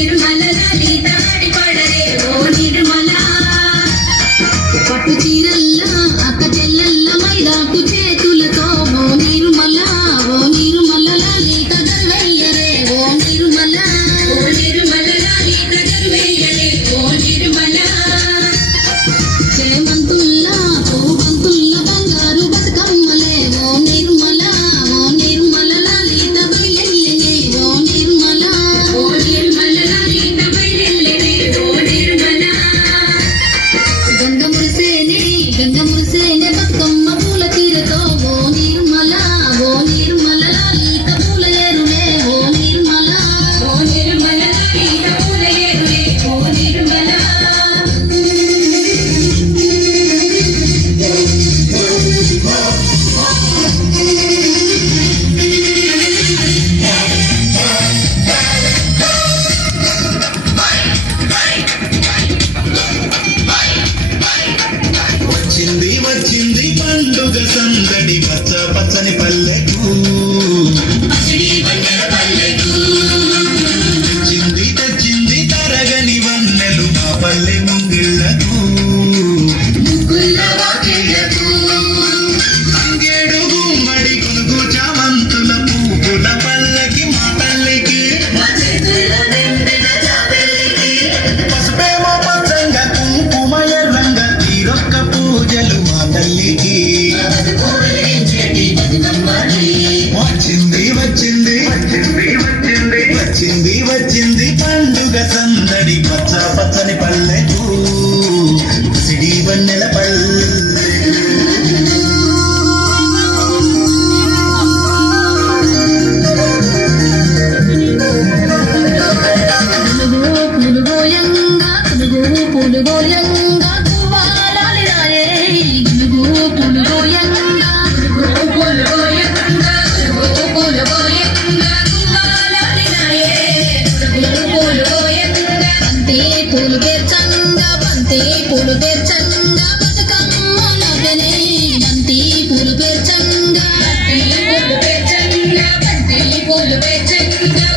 నిర్మల లలిత పడరే ఓ నిర్మల పట్టు చీరల్లా అక్క చెల్లెల్ల మైదాకు చేతులతో ఓ నిర్మల లలిత గర్వయ్యరే ఓ నిర్మల లలిత గర్వయ్యరే ఓ నిర్మల చేమంతుల్లా పూబంతుల్ల బంగారు బతుకమ్మలే ఓ నిర్మల లలిత బయలెల్లెనే ఓ నిర్మల లలిత బయలెల్లెనే ఓ నిర్మల గంగ మురిసేనే బతుకమ్మ పూల తీరతో ఓ నిర్మల లలిత పూల ఏరులే ఓ నిర్మల లలిత పూల ఏరులే ఓ నిర్మల వచ్చింది పండుగ సందడి పచ్చ పచ్చని పల్లెకు తెచ్చింది తరగని వన్నెలు మా పల్లె ముంగిళ్లకు అంగేడు గుమ్మడి కొనుగు చామంతుల పూల పల్లకి మా తల్లికి పసుపేమో పచ్చంగా కుంకుమ ఎర్రంగా తీరొక్క పూజలు మా తల్లికి వచ్చింది పండుగ సందడి పచ్చ పచ్చని పల్లెకు సిడి వన్నెల పల్లె పులుగోయంగా పువ్వాలాలి రాయే పులుగోయంగా పువ్వాలాలి రాయే బంతి పూలు పేర్చంగా బతుకమ్మ నవ్వెనే బంతి పూలు పేర్చంగా బంతి పూలు పేర్చంగా